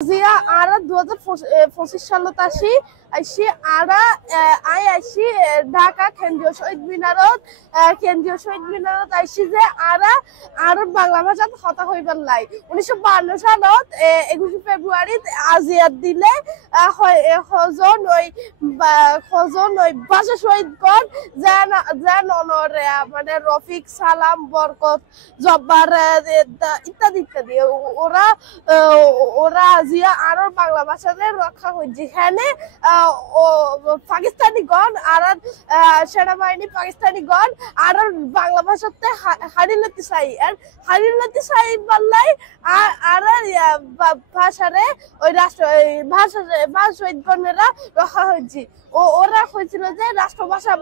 জিয়া আর 2025 সালত আইসি আরা আইসি ঢাকা কেন্দ্রীয় শহীদ মিনারত আইসি যে আর বাংলা ভাষাত কথা হইবার লাই 1952 সালত 21 ফেব্রুয়ারি আজিয়াত দিলে হজন ওই ভাষা শহীদগণ যেন অনরে মানে রফিক সালাম বরকত জব্বার ইত্যাদি ইত্যাদি ওরা জিয়া আর বাংলা ভাষাতে রক্ষা হয়েছে। এখানে পাকিস্তানিগণ আর সেনাবাহিনী পাকিস্তানিগণ আর বাংলা ভাষাতে হারিলতি চাই পাল্লাই আর ভাষারে ওই ভাষা শহীদগণেরা রক্ষা হয়েছে। ওরা হয়েছিল যে রাষ্ট্রভাষা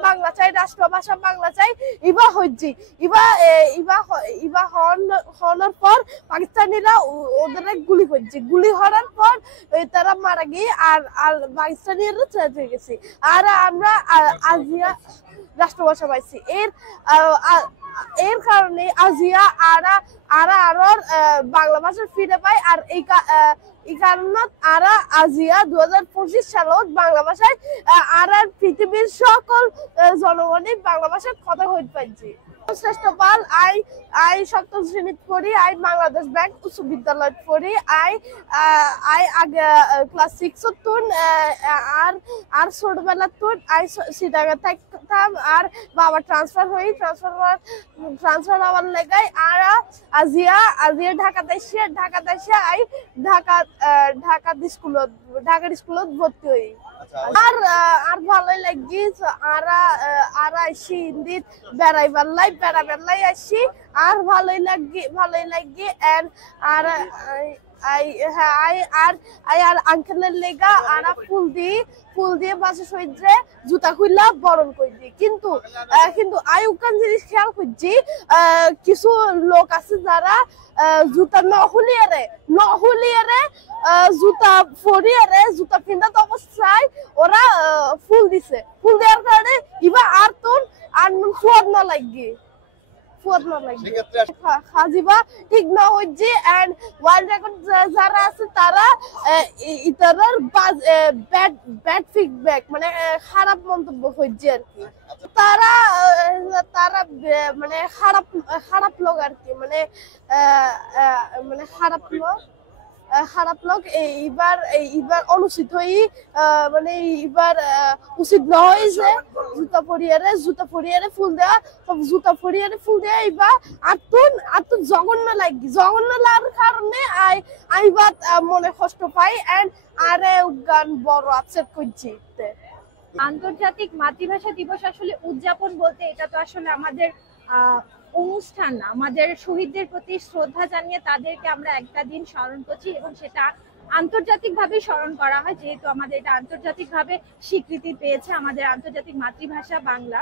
বাংলা চাই ইবা হয়েছে। ইবা হওয়ার পর পাকিস্তানিরা ওদের গুলি করছে। গুলি হওয়ার পর তারা মারা গিয়ে আর পাকিস্তানিরা চেঞ্জ হয়ে গেছে। আর আমরা আজিয়া রাষ্ট্রভাষা পাইছি। এর কারণে আজিয়া আর বাংলা ভাষা ফিরে পাই। আর এই কারণত আজিয়া 2025 সালত বাংলা ভাষায় আর পৃথিবীর সকল জনগণই বাংলা ভাষায় কথা হইতে পারছে। শ্রেষ্ঠ পাল আই সপ্তম শ্রেণীত পড়ি। আই বাংলাদেশ ব্যাংক উচ্চ বিদ্যালয়ত পড়ি। আই আগে ক্লাস 6 তুন আর ছোটবেলা তুন আই সিটাঙ্গা থাকতাম। আর বাবা ট্রান্সফার হওয়ার লেগাই আর আজিয়া ঢাকাতে এসে আই ঢাকার স্কুলত ভর্তি হই। আর ভালোই লাগি আর আইসি হিন্দিত বেড়াইবার লাই আসি। আর ভালোই লাগি আর আঙ্কেলের লেগা আর ফুল দিয়ে বাসা শহীদরে জুতা খুললা বরণ করে দিই। কিন্তু আয়ুকান জিনিস খেয়াল করছি, কিছু লোক আছে যারা জুতা নহলিয়ারে জুতা পিন্ধাত অবস্থায় ওরা ফুল দিছে। ফুল দেওয়ার কারণে ইবা আর তোর ফুয়াদ না লাগি খাজিবা ঠিক না হচ্ছে। এন্ড ওয়ার্ল্ড রেকর্ড যারা আছে তারা ইতারার ব্যাড ফিডব্যাক মানে খারাপ মন্তব্য হচ্ছে আর কি। তারা মানে খারাপ লোক আর কি, মানে খারাপ লোক। এইবার অনুচিত হই মানে এইবার উচিত নহয় যে জুতা ফরিয়ারে ফুল দেওয়া এইবার আতুন জঘন্য লাগার কারণে আইবার মনে কষ্ট পাই। এন্ড আরে গান বড় আপসেট করছি। আন্তর্জাতিক মাতৃভাষা দিবস আসলে উদযাপন বলতে এটা তো আসলে আমাদের অনুষ্ঠান না, আমাদের শহীদদের প্রতি শ্রদ্ধা জানিয়ে তাদেরকে আমরা একটা দিন স্মরণ করছি এবং সেটা আন্তর্জাতিকভাবে স্মরণ করা হয়, যেহেতু আমাদের এটা আন্তর্জাতিকভাবে স্বীকৃতি পেয়েছে আমাদের আন্তর্জাতিক মাতৃভাষা বাংলা।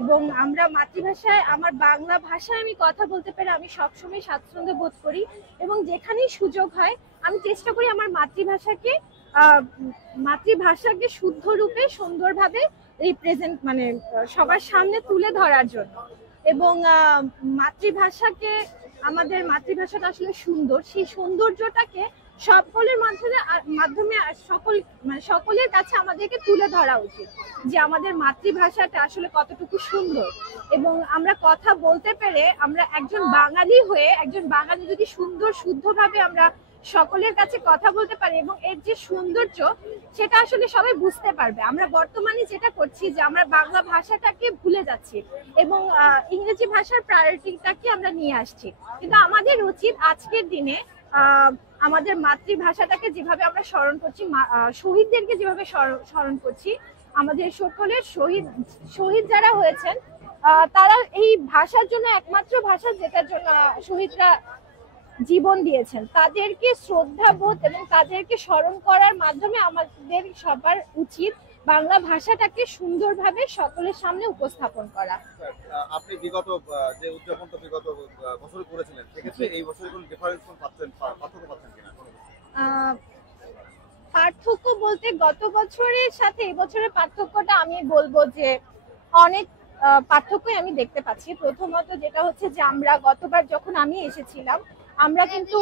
এবং আমরা মাতৃভাষায় আমার বাংলা ভাষায় আমি কথা বলতে পেরে আমি সবসময় স্বাচ্ছন্দ্য বোধ করি এবং যেখানেই সুযোগ হয় আমি চেষ্টা করি আমার মাতৃভাষাকে শুদ্ধ রূপে সুন্দরভাবে রিপ্রেজেন্ট মানে সবার সামনে তুলে ধরার জন্য। এবং আমাদের মাতৃভাষাটা আসলে সুন্দর, সেই সৌন্দর্যটাকে সকলের মাধ্যমে সকলের কাছে আমাদেরকে তুলে ধরা উচিত যে আমাদের মাতৃভাষাটা আসলে কতটুকু সুন্দর। এবং আমরা কথা বলতে পেরে আমরা একজন বাঙালি যদি সুন্দর শুদ্ধভাবে আমরা সকলের কাছে কথা বলতে পারি এবং এর যে সৌন্দর্য সেটা আসলে সবাই বুঝতে পারবে। আমরা বর্তমানে যেটা করছি যে আমরা বাংলা ভাষাটাকে ভুলে যাচ্ছি এবং ইংরেজি ভাষার প্রায়োরিটিটাকে আমরা নিয়ে আসছি। কিন্তু আমাদের উচিত আজকের দিনে আমাদের মাতৃভাষাটাকে যেভাবে আমরা স্মরণ করছি, শহীদদেরকে যেভাবে স্মরণ করছি, আমাদের সকলের শহীদ যারা হয়েছেন তারা এই ভাষার জন্য একমাত্র ভাষা যেটার জন্য শহীদরা জীবন দিয়েছেন, তাদেরকে শ্রদ্ধাবোধ এবং তাদেরকে স্মরণ করার মাধ্যমে আমাদের সবার উচিত বাংলা ভাষাটাকে সুন্দরভাবে সকলের সামনে উপস্থাপন করা। আপনি বিগত যে উদযাপনটা বিগত বছর করেছিলেন, সেক্ষেত্রে এই বছরে কোনো ডিফারেন্স পার্থক্য পাচ্ছেন কিনা? পার্থক্য বলতে গত বছরের সাথে এই বছরের পার্থক্যটা আমি বলবো যে অনেক পার্থক্যই আমি দেখতে পাচ্ছি। প্রথমত যেটা হচ্ছে যে আমরা গতবার যখন আমি এসেছিলাম আমরা কিন্তু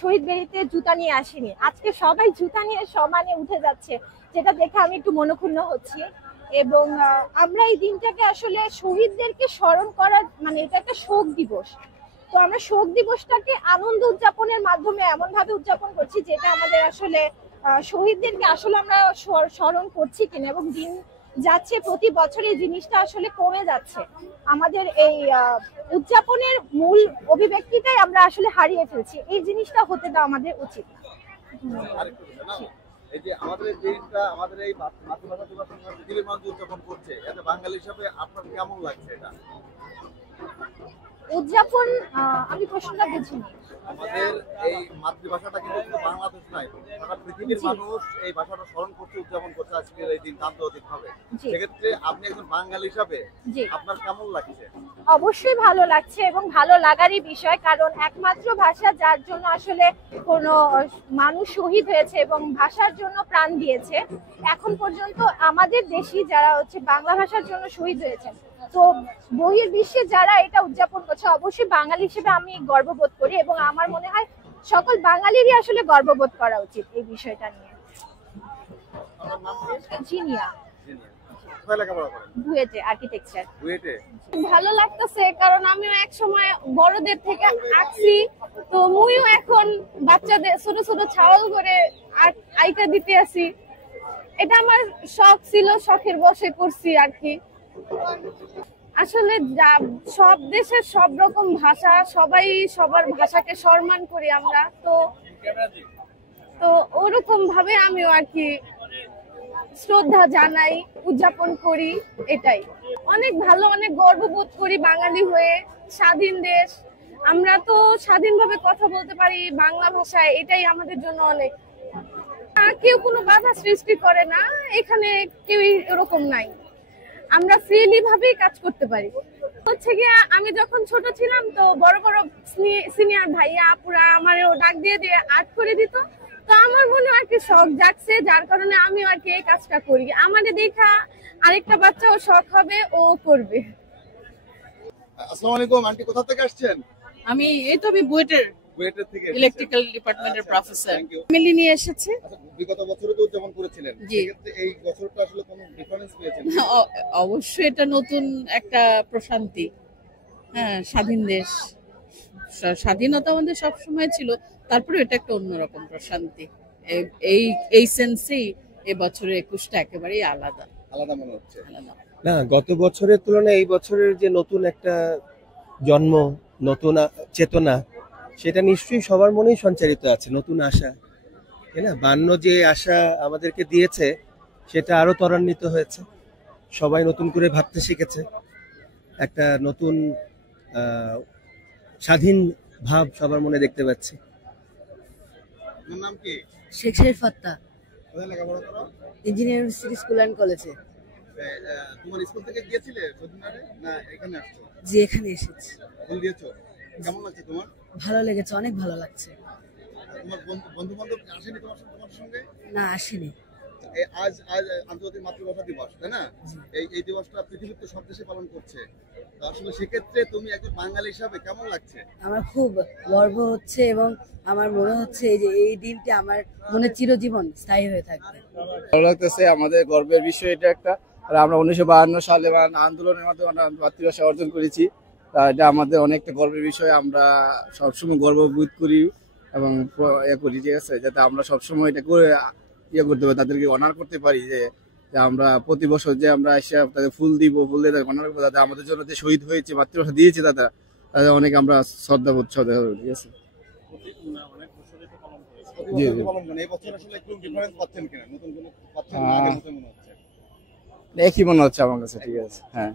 শহীদ বেদিতে জুতা নিয়ে আসিনি। আজকে সবাই জুতা নিয়ে সমানে উঠে যাচ্ছে, যেটা দেখে আমি একটু মনক্ষুণ্ণ হচ্ছি। এবং আমরা এই দিনটাকে আসলে শহীদদেরকে স্মরণ করার মানে এটা একটা শোক দিবস। তো আমরা শোক দিবসটাকে আনন্দ উদযাপনের মাধ্যমে এমন ভাবে উদযাপন করছি যেটা আমাদের আসলে শহীদদেরকে আসলে আমরা স্মরণ করছি কিনা, এবং দিন যাচ্ছে প্রতি বছর এই জিনিসটা আসলে কমে যাচ্ছে। আমাদের এই উদযাপনের মূল অভিব্যক্তিটাই আমরা আসলে হারিয়ে ফেলছি। এই জিনিসটা হতে দেওয়া আমাদের উচিত না। এই যে আমাদের এই দিনটা, আমাদের এই মাতৃভাষা দিবস পৃথিবীর মানুষ উদযাপন করছে, এতে বাঙালি হিসাবে আপনার কেমন লাগছে এটা? উদযাপন আমি প্রশ্নটা বুঝিনি। আমাদের এই মাতৃভাষাটা কিন্তু শুধু বাংলাদেশ নয়, সারা পৃথিবীর মানুষ এই ভাষাটা স্মরণ করছে, উদযাপন করছে আজকের এই দিন আন্তর্জাতিক ভাবে। সেক্ষেত্রে আপনি একজন বাঙালি হিসাবে আপনার কেমন লাগছে? অবশ্যই ভালো লাগছে এবং ভালো লাগারই বিষয়, কারণ একমাত্র ভাষা যার জন্য আসলে কোনো মানুষ শহীদ হয়েছে এবং ভাষার জন্য প্রাণ দিয়েছে, এখন পর্যন্ত আমাদের দেশি যারা হচ্ছে বাংলা ভাষার জন্য শহীদ হয়েছেন। তো বহির্বিশ্বে যারা এটা উদযাপন করছে, অবশ্যই বাঙালি হিসেবে আমি গর্ববোধ করি এবং আমার মনে হয় সকল বাঙালিরই আসলে গর্ববোধ করা উচিত এই বিষয়টা নিয়ে। জিনিয়া, বুয়েটে আর্কিটেকচার। ভালো লাগতেছে কারণ আমিও এক সময় বড়দের থেকে আঁকছি, তো মুইও এখন বাচ্চাদের ছোট ছোট ছাওয়াল করে আইকা দিতে আসি। এটা আমার শখ ছিল, শখের বশে করছি আর কি। আসলে সব দেশের সব রকম ভাষা, সবাই সবার ভাষাকে সম্মান করি আমরা, তো ওরকম ভাবে আমিও আর কি শ্রদ্ধা জানাই, উদযাপন করি। এটাই অনেক ভালো, অনেক গর্ববোধ করি বাঙালি হয়ে। স্বাধীন দেশ, আমরা তো স্বাধীনভাবে কথা বলতে পারি বাংলা ভাষায়, এটাই আমাদের জন্য অনেক। কেউ কোনো বাধা সৃষ্টি করে না এখানে, কেউই এরকম নাই, আমরা ফ্রিলি ভাবেই কাজ করতে পারি। হচ্ছে গিয়া আমি যখন ছোট ছিলাম তো বড় বড় সিনিয়র ভাইয়া আপুরা আমারও ডাক দিয়ে দিয়ে আর্ট করে দিত, তো আমার মনে আর কি শখ জাগছে, যার কারণে আমি আর কি এই কাজটা করি। আমাদের দেখা আরেকটা বাচ্চাও শখ হবে, ও করবে। আসসালামু আলাইকুম আন্টি, কোথা থেকে আসছেন? আমি বুয়েটের থেকে ইলেকট্রিক্যাল ডিপার্টমেন্টের প্রফেসর। ফ্যামিলি নিয়ে এসেছে। বিগত বছরে তো উদযাপন করেছিলেন, সেক্ষেত্রে এই বছরটা আসলে কোনো ডিফারেন্স পেয়েছেন? অবশ্যই এটা নতুন একটা প্রশান্তি। হ্যাঁ, স্বাধীন দেশ, স্বাধীনতা আমাদের সবসময় ছিল, তারপরে এটা একটা অন্যরকম প্রশান্তি। এই সেন্সেই এবছরের 21টা একেবারেই আলাদা মনে হচ্ছে। না, গত বছরের তুলনায় এই বছরের যে নতুন একটা জন্ম, নতুন চেতনা, সেটা নিশ্চয়ই সবার মনেই সঞ্চারিত আছে। নতুন আশা, তাই না? 52 যে আশা আমাদেরকে দিয়েছে সেটা আরো ত্বরান্বিত হয়েছে। সবাই নতুন করে ভাবতে শিখেছে, একটা নতুন স্বাধীন ভাব সবার মনে দেখতে পাচ্ছি। আপনার নাম কি? শেখ শরীফাত্তা, কোথায় লেখাপড়া করো? ইঞ্জিনিয়ারিং ইউনিভার্সিটি স্কুল অ্যান্ড কলেজে। তোমার স্কুল থেকে গিয়েছিলে সেমিনারে না এখানে আসছো? জি, এখানে এসেছি। ফুল দিয়েছো, কেমন লাগছে তোমার? ভালো লেগেছে, অনেক ভালো লাগছে। তোমার বন্ধু বান্ধব আসেনি তোমার সঙ্গে? না, আসেনি। আজ আন্তর্জাতিক মাতৃভাষা দিবস, তাই না? এই দিবসটা পৃথিবীর তো সব দেশে পালন করছে, তো আসলে সেক্ষেত্রে তুমি একজন বাঙালি হিসাবে কেমন লাগছে? আমার খুব গর্ব হচ্ছে এবং আমার মনে হচ্ছে যে এই দিনটি আমার মনে চিরজীবন স্থায়ী হয়ে থাকবে। ভালো লাগতেছে, আমাদের গর্বের বিষয় এটা একটা। আর আমরা 1952 সালে আন্দোলনের মাধ্যমে মাতৃভাষা অর্জন করেছি, এটা আমাদের অনেকটা গর্বের বিষয়। আমরা সবসময় গর্ববোধ করি এবং ইয়ে করি, ঠিক আছে, যাতে আমরা সবসময় এটা করে ইয়ে করতে পারি, তাদেরকে অনার করতে পারি, যে আমরা প্রতি বছর যে আমরা এসে তাদের ফুল দিয়ে তাদের অনার করবো, তাদের আমাদের জন্য যে শহীদ হয়েছে, মাতৃভাষা দিয়েছে, তাদের অনেক আমরা শ্রদ্ধাবোধ, ঠিক আছে। একই মনে হচ্ছে আমার কাছে, ঠিক আছে। হ্যাঁ,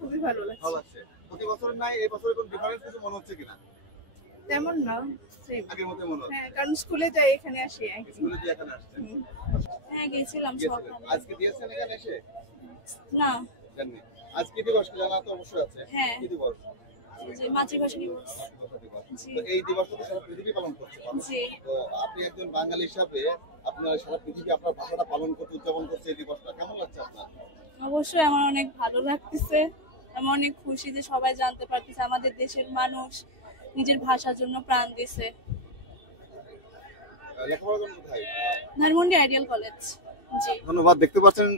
খুবই ভালো লাগছে। প্রতি বছর নাই, এই বছর কোনো ডিফারেন্স কিছু মনে হচ্ছে কিনা? তেমন না, আগের মতো মনে হচ্ছে। হ্যাঁ, কারণ স্কুলে যাই, এখানে আসি। স্কুলে দিয়ে এখানে আসছেন? হ্যাঁ, গেছিলাম সকালে। আজকে দিয়েছেন এখানে এসে? না, জানি। আজকে দিবস জানা তো অবশ্যই আছে। হ্যাঁ, কি দিবস? যে মাতৃভাষা দিবস। তো এই দিবসটা তো সারা পৃথিবী পালন করছে। জি। তো আপনি একজন বাঙালি হিসাবে আপনার সারা পৃথিবী আপনার ভাষাটা পালন করতে, উদযাপন করছে, এই দিবসটা কেমন লাগছে আপনার? অবশ্যই আমার অনেক ভালো লাগতেছে। আমি অনেক খুশি যে সবাই জানতে পারতেছে আমাদের দেশের মানুষ নিজের ভাষার জন্য প্রাণ দিছে। লেখাপড়া কোথায়? Dhanmondi ideal college. জি ধন্যবাদ। দেখতে পাচ্ছেন